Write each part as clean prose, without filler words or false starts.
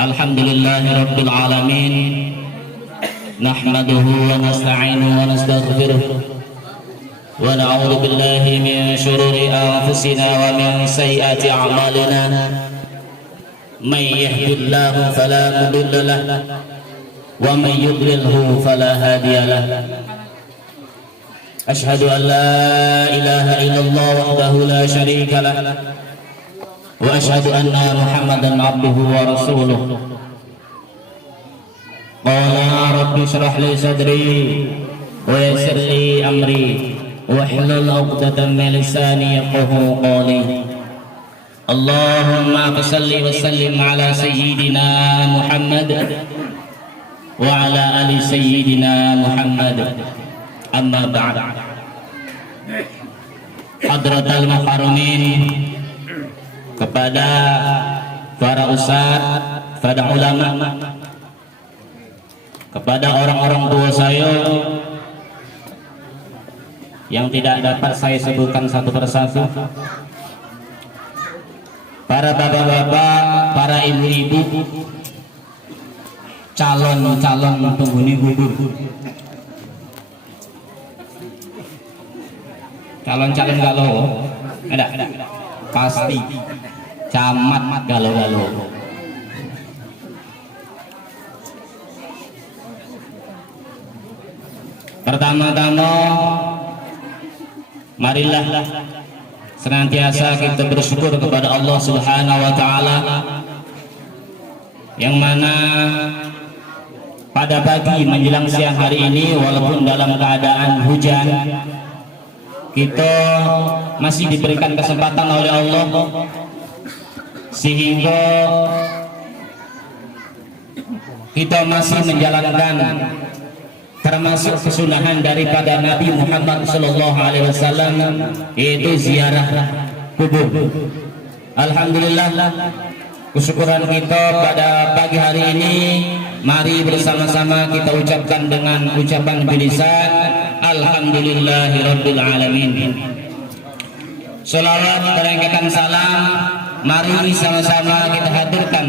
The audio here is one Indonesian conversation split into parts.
Alhamdulillahi Rabbil Alamin. Nahmaduhu wa nasta'inuhu wa nastaghfiruh wa na'udzu billahi min shururi anfusina wa min sayyiati a'malina. May yahdihillahu fala mudilla lahu wa may yudlilhu fala hadiya lahu. Ashhadu an la ilaha illallah wahdahu la syarika lahu wa asyhadu anna Muhammadan abduhu wa rasuluh. Qala rabbi shrah li sadri wa yassir li amri wahlul 'uqdatam min lisani yafqahu qawli. Allahumma shalli wa sallim ala sayyidina Muhammad wa ala ali sayyidina Muhammad. Amma ba'd. Hadratal mukarramin, kepada para ustadz, kepada ulama, kepada orang-orang tua saya yang tidak dapat saya sebutkan satu persatu, para bapak-bapak, para ibu-ibu, calon-calon penghuni gubur, calon-calon galau, ada. Pasti camat galau-galau. Pertama-tama marilah senantiasa kita bersyukur kepada Allah Subhanahu wa taala, yang mana pada pagi menjelang siang hari ini, walaupun dalam keadaan hujan, kita masih diberikan kesempatan oleh Allah sehingga kita masih menjalankan termasuk kesunahan daripada Nabi Muhammad SAW, yaitu ziarah kubur. Alhamdulillah, kesyukuran kita pada pagi hari ini, mari bersama-sama kita ucapkan dengan ucapan bilisan Alhamdulillahirabbil alamin. Shalawat berengkatan salam mari sama-sama kita haturkan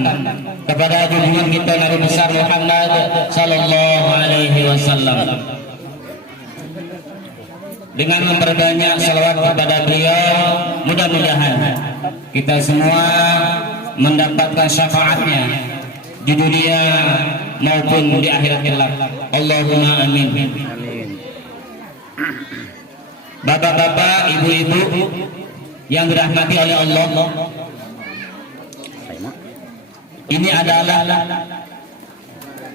kepada junjungan kita Nabi besar Muhammad sallallahu alaihi wasallam. Dengan memperbanyak salawat kepada beliau, mudah-mudahan kita semua mendapatkan syafaatnya di dunia maupun di akhirat kelak. Allahumma amin. Bapak-bapak, ibu-ibu yang dirahmati oleh Allah, ini adalah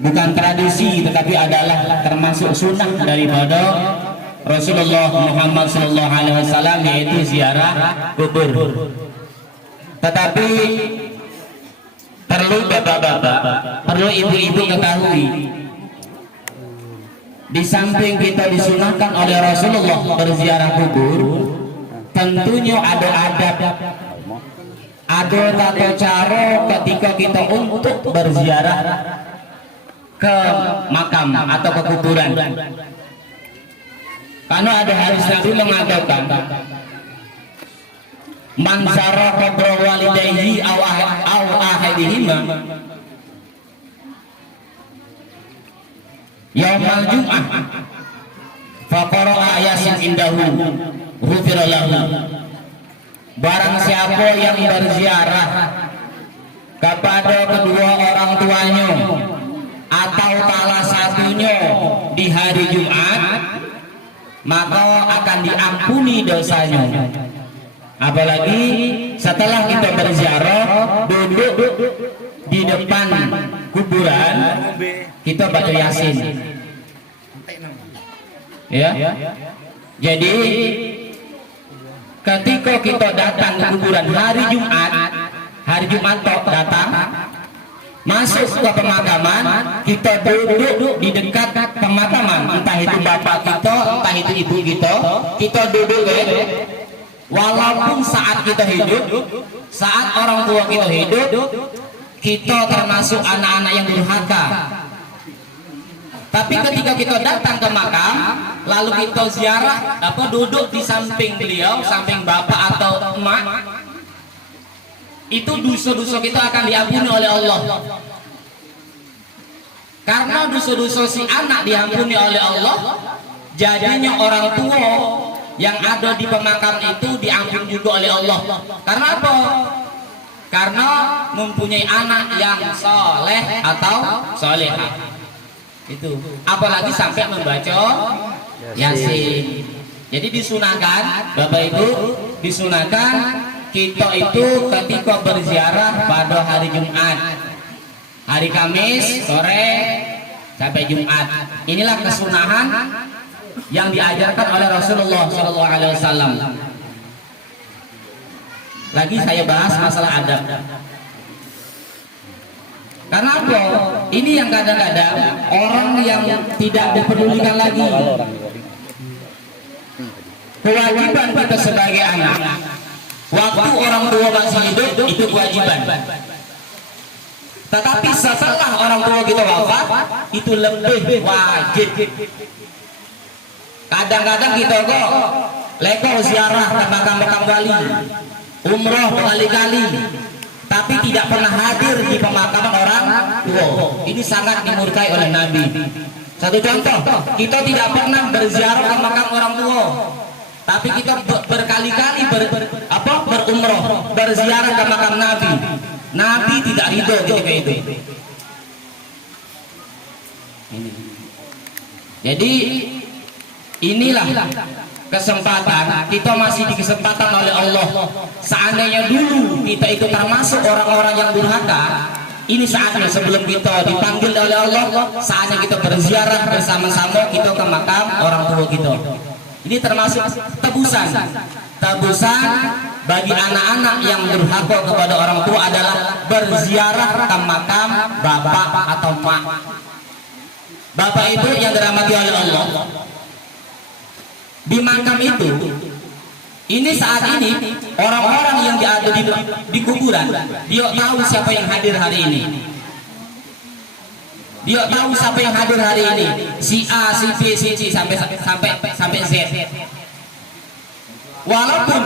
bukan tradisi, tetapi adalah termasuk sunnah daripada Rasulullah Muhammad SAW, yaitu ziarah kubur. Tetapi perlu bapak-bapak, perlu ibu-ibu ketahui, di samping kita disunahkan oleh Rasulullah berziarah kubur, tentunya ada adab, ada tata cara ketika kita untuk berziarah ke makam atau ke kuburan. Karena ada hadis Nabi mengatakan, man zara qabra walidayhi aw ahadihima yaumal jum'ah fa qara'a yasin indahu ghufira lahu. Barang siapa yang berziarah kepada kedua orang tuanya atau salah satunya di hari Jumat, maka akan diampuni dosanya. Apalagi setelah kita berziarah, duduk di depan kuburan, kita baca Yasin, ya. Jadi ketika kita datang ke kuburan hari Jumat datang, masuk ke pemakaman, kita duduk di dekat pemakaman, entah itu bapak kita, entah itu ibu kita duduk, walaupun saat kita hidup, saat orang tua kita hidup, kita termasuk anak-anak yang durhaka. Tapi ketika kita datang ke makam, lalu kita ziarah, duduk di samping beliau, samping bapak atau emak, itu dosa-dosa kita akan diampuni oleh Allah. Karena dosa-dosa si anak diampuni oleh Allah, jadinya orang tua yang ada di pemakaman itu diampuni juga oleh Allah. Karena apa? Karena mempunyai anak yang soleh atau solehah. Itu. Apalagi sampai membaca Yasin. Jadi disunahkan, Bapak Ibu, disunahkan kita itu ketika berziarah pada hari Jumat, hari Kamis sore sampai Jumat. Inilah kesunahan yang diajarkan oleh Rasulullah SAW. Lagi saya bahas masalah adab. Karena apa? Ini yang kadang-kadang orang yang tidak dipedulikan lagi. Kewajiban kita sebagai anak, waktu orang tua masih hidup itu kewajiban. Tetapi setelah orang tua kita wafat, itu lebih wajib. Kadang-kadang kita kok leko ziarah ke makam-makam wali, umroh berkali-kali, tapi tidak pernah hadir di pemakaman orang tua. Ini sangat dimurkai oleh Nabi. Satu contoh, kita tidak pernah berziarah ke makam orang tua, tapi kita berkali-kali berumroh, berziarah ke makam Nabi. Nabi tidak ridho ketika itu. Jadi inilah kesempatan, kita masih di kesempatan oleh Allah. Seandainya dulu kita itu termasuk orang-orang yang durhaka, ini saatnya sebelum kita dipanggil oleh Allah, saatnya kita berziarah bersama-sama kita ke makam orang tua kita. Ini termasuk tebusan bagi anak-anak yang durhaka kepada orang tua adalah berziarah ke makam bapak atau mak. Bapak Ibu yang dirahmati oleh Allah, di makam itu, ini saat ini orang-orang yang ada di kuburan, dia tahu siapa yang hadir hari ini. Dia tahu siapa yang hadir hari ini, si A, si B, si C sampai Z. Walaupun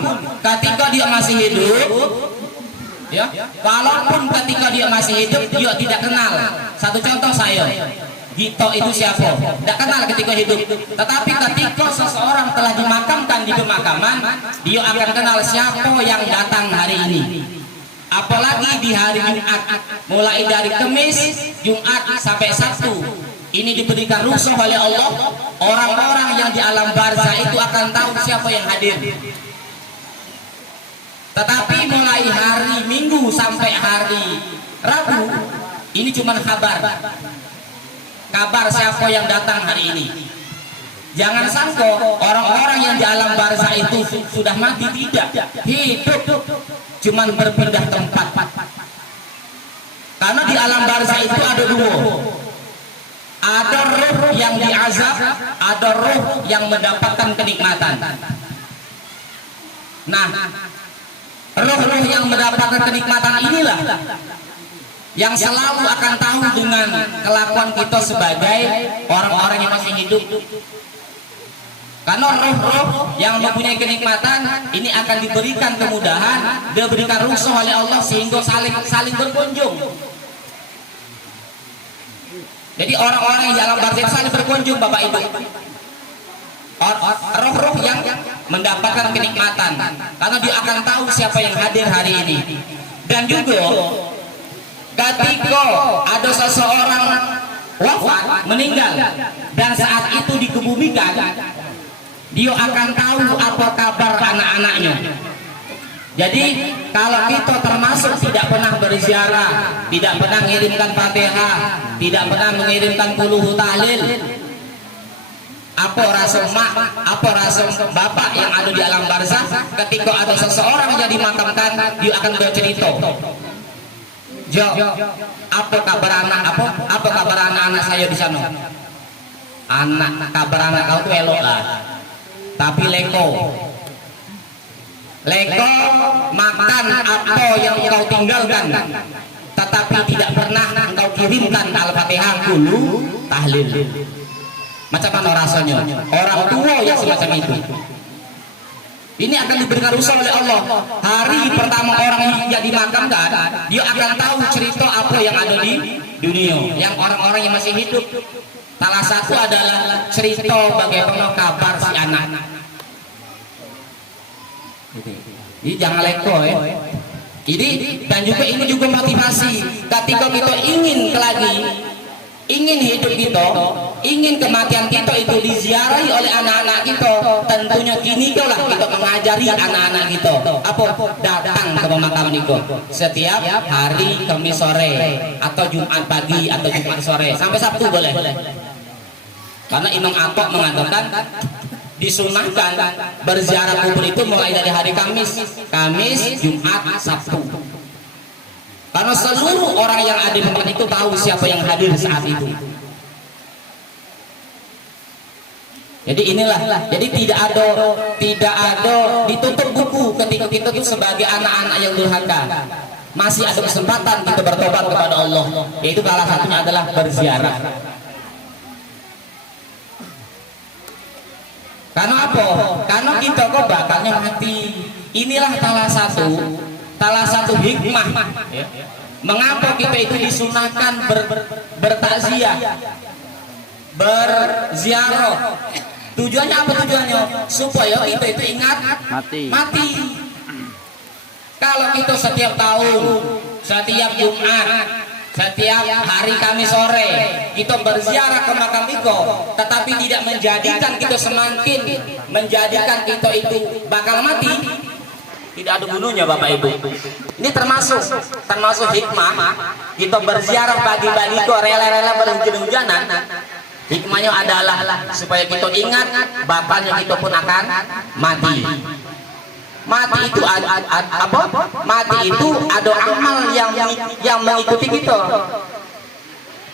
ketika dia masih hidup, ya, walaupun ketika dia masih hidup dia tidak kenal. Satu contoh saya, Gito itu siapa? Tidak kenal ketika hidup. Tetapi ketika seseorang telah dimakamkan di pemakaman, dia akan kenal siapa yang datang hari ini. Apalagi di hari Jumat, mulai dari Kamis, Jumat sampai Sabtu, ini diberikan rukhsah oleh Allah. Orang-orang yang di alam barzah itu akan tahu siapa yang hadir. Tetapi mulai hari Minggu sampai hari Rabu, ini cuma kabar siapa yang datang hari ini. Jangan sangka orang-orang yang di alam barzah itu sudah mati, tidak, hidup, cuman berpindah tempat. Karena di alam barzah itu ada dua, ada ruh yang diazab, ada ruh yang mendapatkan kenikmatan. Nah, ruh-ruh yang mendapatkan kenikmatan inilah yang selalu akan tahu dengan kelakuan kita sebagai orang-orang yang masih hidup. Karena roh-roh yang mempunyai kenikmatan ini akan diberikan kemudahan, diberikan rukhsah oleh Allah sehingga saling berkunjung. Jadi orang-orang yang dalam barzah saling berkunjung, Bapak Ibu. Roh-roh yang mendapatkan kenikmatan, karena dia akan tahu siapa yang hadir hari ini. Dan juga ketika ada seseorang wafat, meninggal, dan saat itu dikebumikan, dia akan tahu apa kabar anak-anaknya. Jadi kalau kita termasuk tidak pernah berziarah, tidak pernah mengirimkan Fatihah, tidak pernah mengirimkan puluh tahlil, apa rasa mak, apa rasa bapak yang ada di alam barzah, ketika ada seseorang yang dimakamkan, dia akan bercerita, Jo, apa kabar anak saya di sana? Kabar anak kau tuh elok lah, tapi leko makan apa yang kau tinggalkan, tetapi tidak pernah engkau kirimkan Al-Fatihah dulu tahlil. Macam mana rasanya orang tua yang semacam itu? Ini akan diberikan rusa oleh Allah. Hari pertama orang yang dimakamkan, dia akan tahu cerita apa yang ada di dunia. Yang orang-orang yang masih hidup, salah satu adalah cerita bagaimana kabar si anak. Jadi jangan leko ya. Jadi dan juga ini juga motivasi. Ketika kita ingin lagi, ingin hidup kita, ingin kematian kita itu diziarahi oleh anak-anak kita, tentunya kini lah kita mengajari anak-anak kita apa datang ke pemakaman itu setiap hari Kamis sore atau Jumat pagi atau Jumat sore sampai Sabtu boleh. Karena Imam Atok mengatakan disunahkan berziarah kubur itu mulai dari hari Kamis, Jumat, Sabtu. Karena seluruh orang yang ada di tempat itu tahu siapa yang hadir saat itu. Jadi inilah, jadi tidak ada ditutup buku ketika kita itu sebagai anak-anak yang durhaka. Masih ada kesempatan kita bertobat kepada Allah. Yaitu salah satunya adalah berziarah. Karena apa? Karena kita kok bakalnya mati. Inilah salah satu hikmah mengapa kita itu disunahkan bertakziah, berziarah. Tujuannya apa tujuannya? Supaya kita itu ingat mati. Kalau kita setiap tahun, setiap Jumat, setiap hari Kamis sore kita berziarah ke makam itu, tetapi tidak menjadikan kita semakin menjadikan kita itu bakal mati, tidak ada gunanya Bapak Ibu. Ini termasuk hikmah kita berziarah pagi-pagi kok rela-rela berhujan-hujanan. Hikmahnya adalah supaya kita ingat bapaknya kita pun akan mati. Mati itu apa? Mati itu ada amal yang mengikuti kita.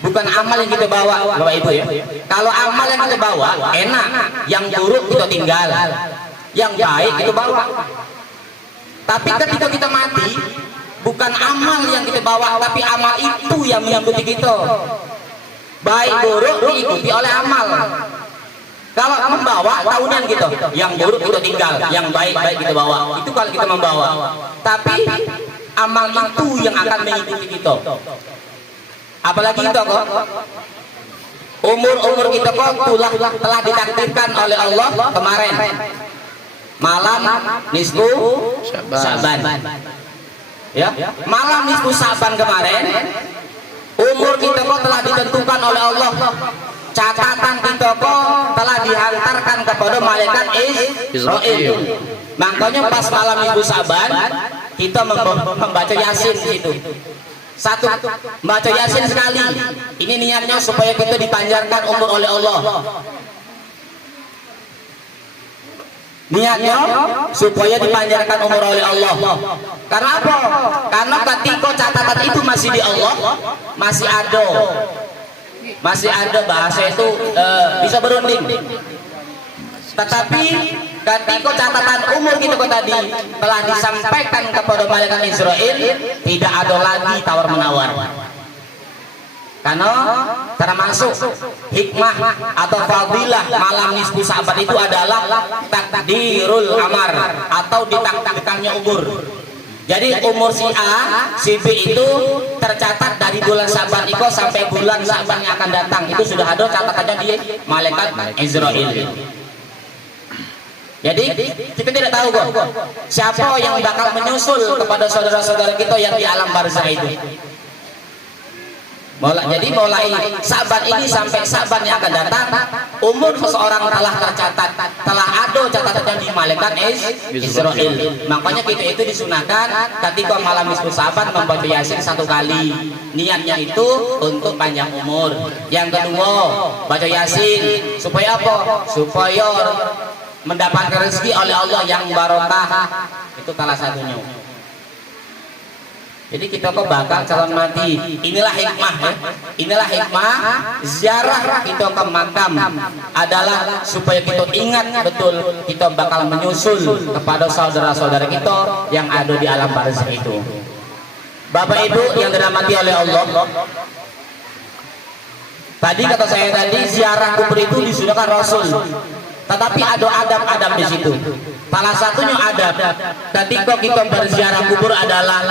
Bukan amal yang kita bawa, Bapak Ibu ya. Kalau amal yang kita bawa enak, yang buruk kita tinggal, yang baik kita bawa. Tapi ketika kita mati, bukan amal yang kita bawa, tapi amal itu yang mengikuti kita. Baik buruk diikuti oleh amal. Kalau membawa tahunan gitu, yang buruk kita tinggal, yang baik kita bawa. Itu kalau kita membawa. Tapi amal itu yang akan mengikuti kita. Apalagi kita kok umur kita kok telah ditakdirkan oleh Allah kemarin. Malam nisfu Sa'ban. Ya, malam nisfu Sa'ban kemarin. Umur kita kok telah ditentukan oleh Allah. Catatan kita kok telah dihantarkan kepada malaikat Israil. Makanya pas malam minggu Sa'ban kita membaca Yasin di situ. Satu, baca Yasin sekali. Ini niatnya supaya kita dipanjangkan umur oleh Allah. Niatnya supaya dipanjangkan umur oleh Allah. Karena apa? Karena ketika catatan itu masih di Allah, masih ada bahasa itu bisa berunding. Tetapi ketika catatan umur kita tadi telah disampaikan kepada malaikat Israil, tidak ada lagi tawar menawar. Karena termasuk hikmah atau fadilah malam nisfu Sa'ban itu adalah takdirul amar atau ditakdirkannya umur. Jadi umur si A, si B itu tercatat dari bulan Sa'ban itu sampai bulan Sa'ban yang akan datang. Itu sudah ada catatannya di malaikat Israil. Jadi kita tidak tahu kok siapa yang bakal menyusul kepada saudara-saudara kita yang di alam barzah itu. Jadi mulai Sa'ban ini sampai Sa'ban yang akan datang, umur seseorang telah tercatat, telah ada catatannya di malaikat Israil. Makanya kita itu disunahkan ketika malam nisfu Sa'ban membaca Yasin 1 kali. Niatnya itu untuk panjang umur. Yang kedua, baca Yasin supaya apa? Supaya mendapatkan rezeki oleh Allah yang barokah. Itu salah satunya. Jadi kita kok bakal calon mati. Inilah hikmah ya. Inilah hikmah ziarah kita ke makam adalah supaya kita ingat betul kita bakal menyusul kepada saudara-saudara kita yang ada di alam barzah itu. Bapak Ibu yang dirahmati oleh Allah, tadi kata saya tadi ziarah kubur itu disunahkan Rasul. Tetapi ada adab-adab di situ. Salah satunya ada ketika kita berziarah kubur adalah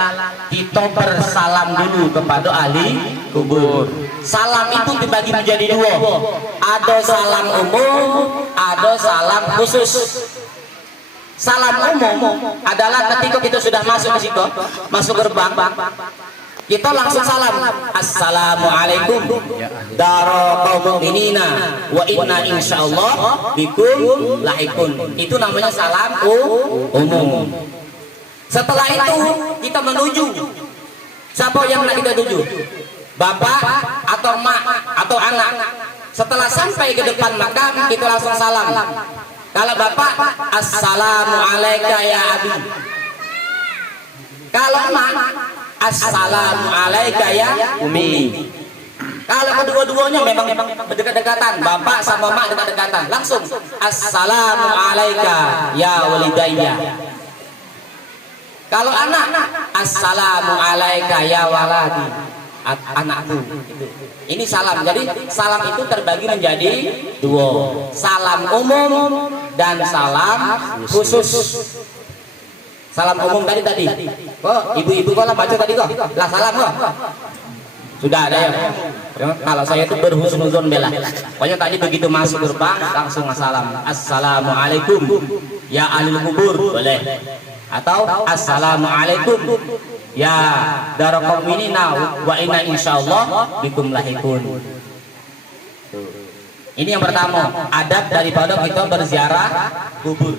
kita bersalam dulu kepada ahli kubur. Salam itu dibagi menjadi dua, ada salam umum, ada salam khusus. Salam umum adalah ketika kita sudah masuk ke situ, masuk gerbang, kita langsung salam, assalamualaikum daro kaum mu'minina wa inna insyaallah bikum lahikun. Itu namanya salam umum. Setelah itu kita menuju, siapa yang nak kita tuju, bapak atau mak atau anak. Setelah sampai ke depan makam kita langsung salam. Kalau bapak, assalamualaikum ya abi. Kalau mak, assalamualaikum ya umi. Kalau kedua-duanya memang berdekat-dekatan, bapak sama mak dekat-dekatan, langsung assalamualaikum ya walidayya. Kalau anak, assalamualaikum ya waladi, anakku. Ini salam. Jadi salam itu terbagi menjadi dua, salam umum dan salam khusus. Salam umum tadi. Oh, ibu-ibu kok lah baca tadi kok. Lah salam kok. Sudah ada ya. Kalau saya itu berhusnuzon bela. Pokoknya tadi begitu masuk gerbang langsung salam. Assalamualaikum ya ahlul kubur, boleh. Atau assalamualaikum ya daro kaum mu'minina wa inna insyaallah bikum lahikun. Ini yang pertama, adab daripada kita berziarah kubur.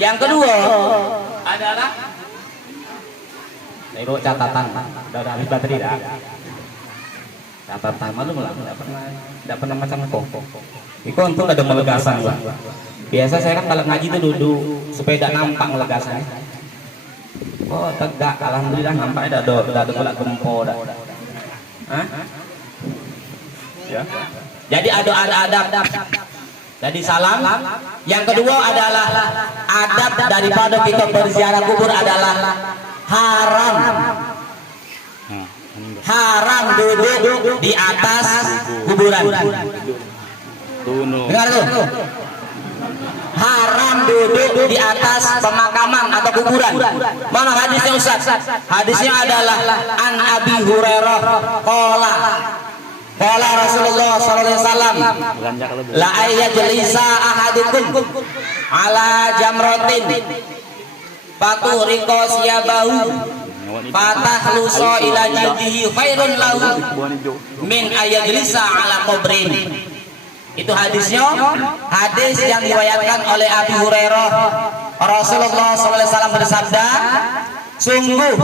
Yang kedua adalah itu catatan. Udah habis bateri dah. Catatan malu lah, enggak pernah macam kok. Iko untung ada melegasan, Bang. Biasa saya kan kalau ngaji itu duduk supaya tidak nampak melegasannya. Oh tegak, alhamdulillah nampak ada pula gempo dah. Hah? Ya. Jadi ada adab. Jadi salam. Yang kedua adalah adab daripada kita berziarah kubur adalah haram duduk di atas kuburan. Dengar tuh. Haram duduk di atas pemakaman atau kuburan. Mana hadisnya Ustaz? Hadisnya adalah an Abi Hurairah qala Rasulullah sallallahu alaihi wasallam la ayyajlisa ahadukum ala jamratin faturiqa siyabahu fatahlusa ila jildihi khairun lahu min ayyajlisa ala qabrin. Itu hadisnya, hadis yang diriwayatkan oleh Abi Hurairah. Rasulullah SAW bersabda, sungguh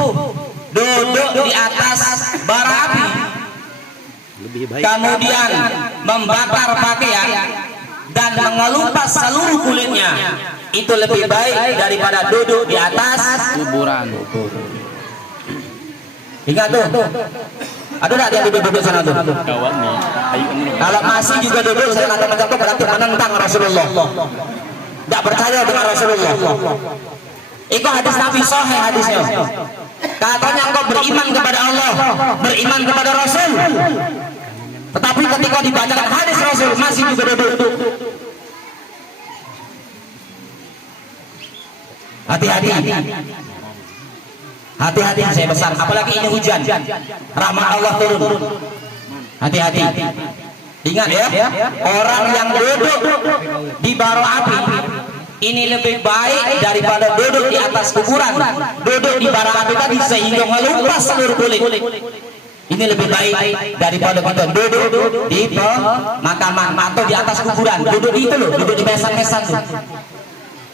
duduk di atas bara api kemudian membakar pakaian dan mengelupas seluruh kulitnya itu lebih baik daripada duduk di atas kuburan. Ingat tuh. Ada nggak yang duduk sana tuh? Kalau masih juga duduk saya macam-macam itu berarti menentang Rasulullah. Tidak percaya dengan Rasulullah. Itu hadis Nabi sahih hadisnya. Katanya engkau beriman kepada Allah, beriman kepada Rasul. Tetapi ketika dibacakan hadis Rasul masih juga duduk. Hati-hati. Hati-hati saya besar, apalagi ini hujan, rahmat Allah turun. Hati-hati. Ingat ya, orang yang duduk di bara api ini lebih baik daripada duduk di atas kuburan. Duduk di bara api tadi sehingga melupas seluruh kulit. Ini lebih baik daripada kita duduk di pemakaman atau di atas kuburan. Duduk di itu loh, duduk di mesan-mesan tuh.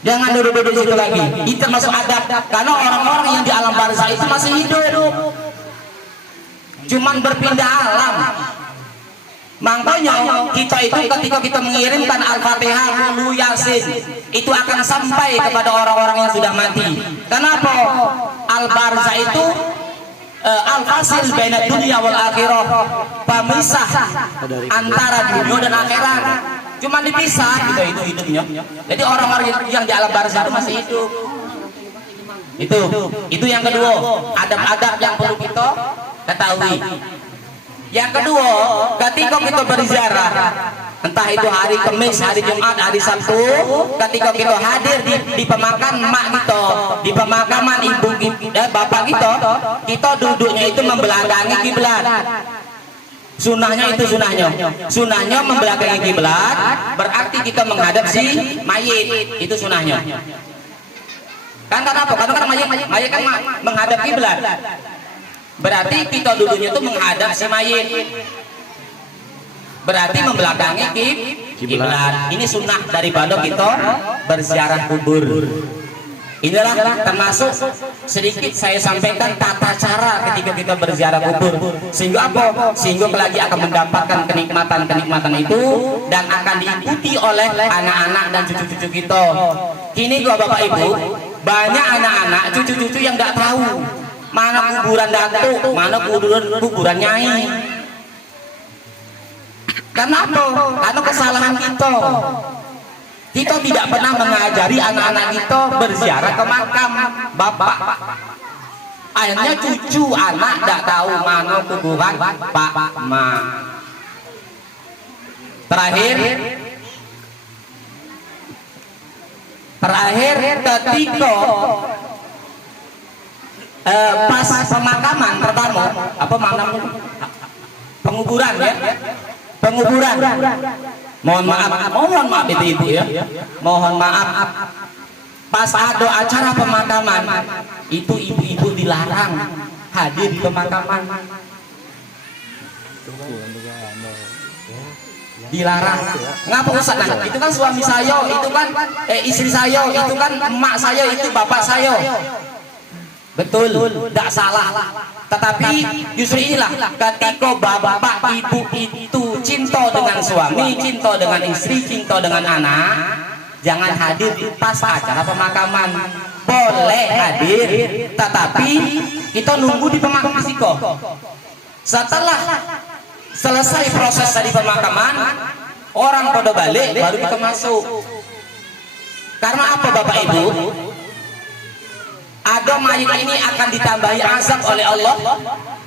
Jangan duduk-duduk situ lagi. Itu termasuk adab. Karena orang-orang yang di alam barzah itu masih hidup, cuman berpindah alam. Makanya kita itu ketika kita mengirimkan Al-Fatihah, Qul Yasin, itu akan sampai kepada orang-orang yang sudah mati. Kenapa? Al-Barzah itu al-fasil baina dunia wal akhirah, pemisah antara dunia dan akhirat. Cuma dipisah gitu itu hidupnya. Jadi orang-orang yang di alam barzah itu masih hidup. Itu yang kedua, adab-adab yang perlu kita ketahui. Yang kedua, ketika kita berziarah, entah itu hari Kamis, hari Jumat, hari Sabtu, ketika kita hadir di pemakaman mak kita, di pemakaman ibu kita, bapak kita duduknya itu membelakangi kiblat. Sunahnya itu sunahnya membelakangi kiblat, berarti kita menghadap si mayit, itu sunahnya. Kan kenapa? Karena kan mayit kan menghadap kiblat. Berarti kita duduknya itu menghadap si mayit. Berarti membelakangi kiblat. Ini sunnah daripada kita berziarah kubur. Inilah termasuk sedikit saya sampaikan tata cara ketika kita berziarah kubur. Sehingga apa? Sehingga lagi akan mendapatkan kenikmatan-kenikmatan itu dan akan diikuti oleh anak-anak dan cucu-cucu kita. Kini gua Bapak Ibu, banyak anak-anak cucu-cucu yang nggak tahu mana kuburan datuk, mana kuburan nyai. Karena apa? Karena kesalahan kita. Kita tidak pernah mengajari anak-anak kita berziarah ke makam bapak. Akhirnya cucu anak tidak tahu mana kuburan pak ma. Terakhir ketika pas pemakaman pertama, apa namanya, penguburan ya, penguburan. Mohon maaf itu ibu ya, mohon maaf. Pas ada acara pemakaman itu ibu-ibu dilarang hadir di pemakaman, dilarang. Ngapa Ustaz? Nah, itu kan suami saya, itu kan istri saya, itu kan emak saya, itu bapak saya. Betul, tidak salah. Tetapi justru inilah ketika bapak ibu itu cinta dengan suami, cinta dengan istri, cinta dengan anak, jangan hadir pas acara pemakaman. Boleh hadir, tetapi kita nunggu di pemakaman risiko. Setelah selesai proses dari pemakaman, orang pada balik baru kita masuk. Karena apa Bapak Ibu? Ada mayit ini akan ditambahi azab oleh Allah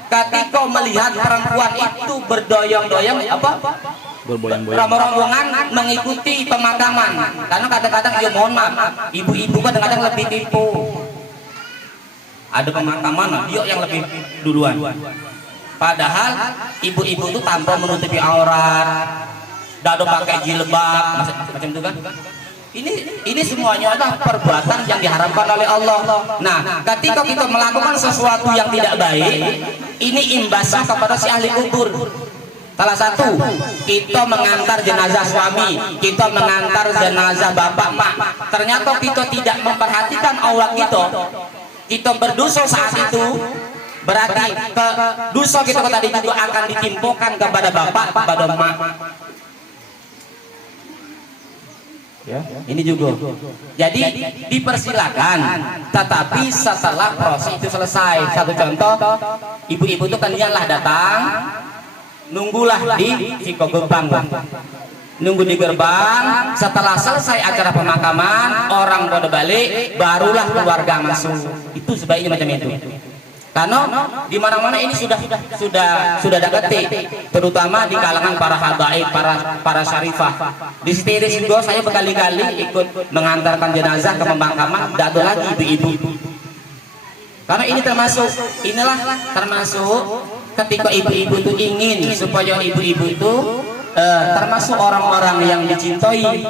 ketika melihat perempuan itu berdoyong-doyong rombongan mengikuti pemakaman. Karena kadang-kadang ya mohon maaf, ibu-ibu kadang-kadang lebih tipu. Ada pemakaman dia yang lebih duluan. Padahal ibu-ibu itu tanpa menutupi aurat, dado pakai jilbab, macam itu kan. Ini semuanya adalah perbuatan yang diharamkan oleh Allah. Nah, ketika kita melakukan sesuatu yang tidak baik, ini imbasnya kepada si ahli kubur. Salah satu, kita mengantar jenazah suami, kita mengantar jenazah bapak mak. Ternyata kita tidak memperhatikan aurat kita berdosa saat itu. Berarti dosa kita tadi juga akan ditimpukan kepada bapak, kepada mak. Ya, ini juga. Jadi dipersilakan, tetapi setelah proses itu selesai. Satu contoh, ibu-ibu itu kan iyalah datang, nunggulah di gerbang, nunggu di gerbang. Setelah selesai acara pemakaman, orang pada balik, barulah keluarga masuk. Itu sebaiknya macam itu. Karena di mana-mana ini sudah dekat, terutama di kalangan para habaib, para syarifah. Di sini juga saya berkali-kali ikut mengantarkan jenazah ke pemakaman, tidak ada lagi ibu-ibu. Karena ini termasuk ketika ibu-ibu itu ingin supaya ibu-ibu itu termasuk orang-orang yang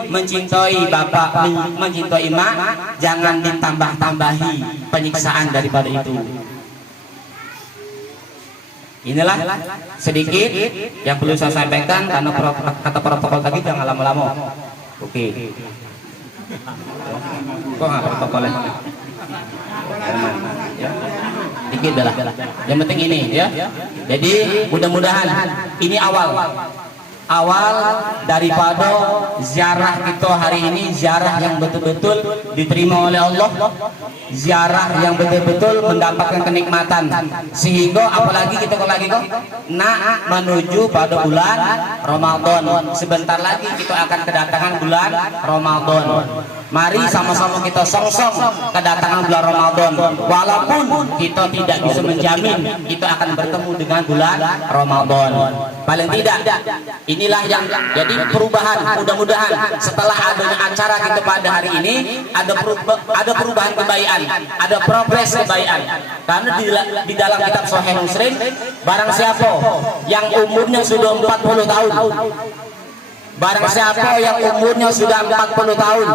mencintai bapak, mencintai emak, jangan ditambah-tambahi penyiksaan daripada itu. Inilah sedikit yang perlu saya sampaikan, karena kata protokol tadi jangan lama-lama. Oke. Kok nggak protokolnya? Ya. Dikit dah. Yang penting ini ya. Jadi mudah-mudahan ini awal daripada ziarah kita hari ini, ziarah yang betul-betul diterima oleh Allah, ziarah yang betul-betul mendapatkan kenikmatan. Sehingga apalagi kita menuju pada bulan Ramadan. Sebentar lagi kita akan kedatangan bulan Ramadan. Mari sama-sama kita song-song kedatangan bulan Ramadan. Walaupun kita tidak bisa menjamin kita akan bertemu dengan bulan Ramadan, paling tidak Inilah yang jadi perubahan. Mudah-mudahan setelah adanya acara kita pada hari ini ada perubahan kebaikan, ada progres kebaikan. Karena di dalam kitab Sahih Muslim, barang siapa yang umurnya sudah 40 tahun, barang siapa yang umurnya sudah 40 tahun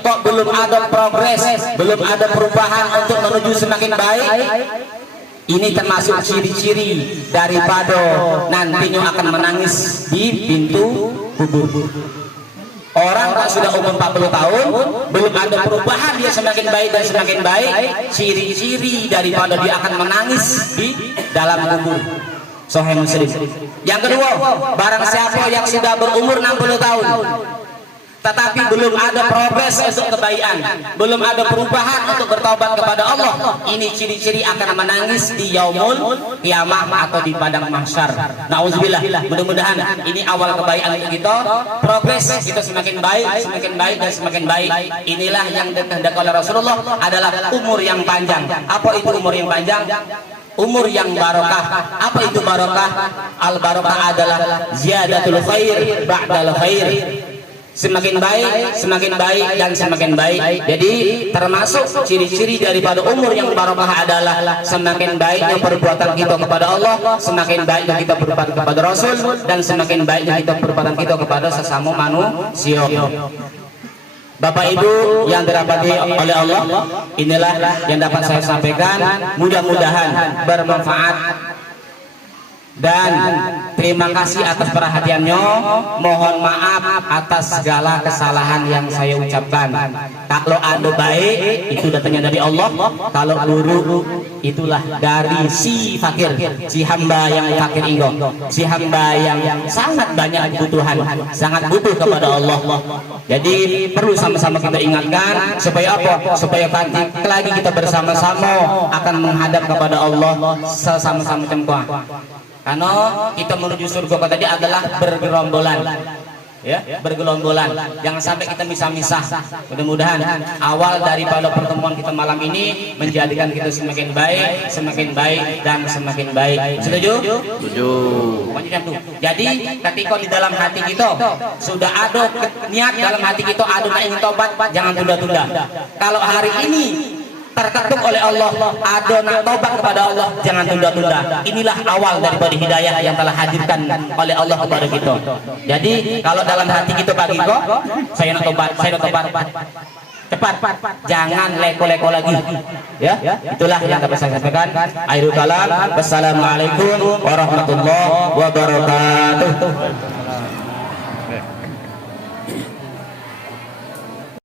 kok belum ada progres, belum ada perubahan untuk menuju semakin baik, ini termasuk ciri-ciri daripada nantinya akan menangis di pintu kubur. Orang yang sudah umur 40 tahun belum ada perubahan, dia semakin baik dan semakin baik, ciri-ciri daripada dia akan menangis di dalam kubur. Sahih Muslim. Yang kedua, barang siapa yang sudah berumur 60 tahun tetapi belum ada progres untuk kebaikan, belum ada perubahan untuk bertaubat kepada Allah, ini ciri-ciri akan menangis di yaumul kiamah atau di padang mahsyar. Nauzubillah. Mudah-mudahan ini awal kebaikan untuk kita, progres kita semakin baik dan semakin baik. Inilah yang dikehendaki oleh Rasulullah adalah umur yang panjang. Apa itu umur yang panjang? Umur yang barokah. Apa itu barokah? Al barokah adalah ziyadatul khair ba'dal khair. Semakin baik dan semakin baik. Jadi termasuk ciri-ciri daripada umur yang barokah adalah semakin baiknya perbuatan kita kepada Allah, semakin baiknya kita berbuat kepada Rasul, dan semakin baiknya kita perbuatan kita kepada sesama manusia. Bapak Ibu yang dirahmati oleh Allah, inilah yang dapat saya sampaikan. Mudah-mudahan bermanfaat. Dan terima kasih atas perhatiannya. Mohon maaf atas segala kesalahan yang saya ucapkan. Kalau ada baik, itu datangnya dari Allah. Kalau buruk, itulah dari si fakir, si hamba yang fakir itu, si hamba yang sangat banyak kebutuhan, sangat butuh kepada Allah. Jadi perlu sama-sama kita ingatkan supaya apa? Supaya nanti lagi kita bersama-sama akan menghadap kepada Allah sesama-sama cengkuah. Karena kita menuju surga tadi adalah bergerombolan, ya, bergelombolan. Jangan sampai kita misah-misah. Mudah-mudahan awal daripada pertemuan kita malam ini menjadikan kita semakin baik dan semakin baik. Setuju? Setuju. Jadi ketika di dalam hati kita sudah ada niat, dalam hati kita ada ingin tobat, jangan tunda-tunda. Kalau hari ini terketuk oleh Allah, ada nak tobat kepada Allah, jangan tunda-tunda. Inilah awal daripada hidayah yang telah hadirkan oleh Allah kepada kita. Jadi kalau dalam hati kita pagi kok, saya nak tobat, cepat, jangan leko-leko lagi. Ya, itulah yang dapat saya sampaikan. Akhirul kalam. Wassalamualaikum warahmatullahi wabarakatuh.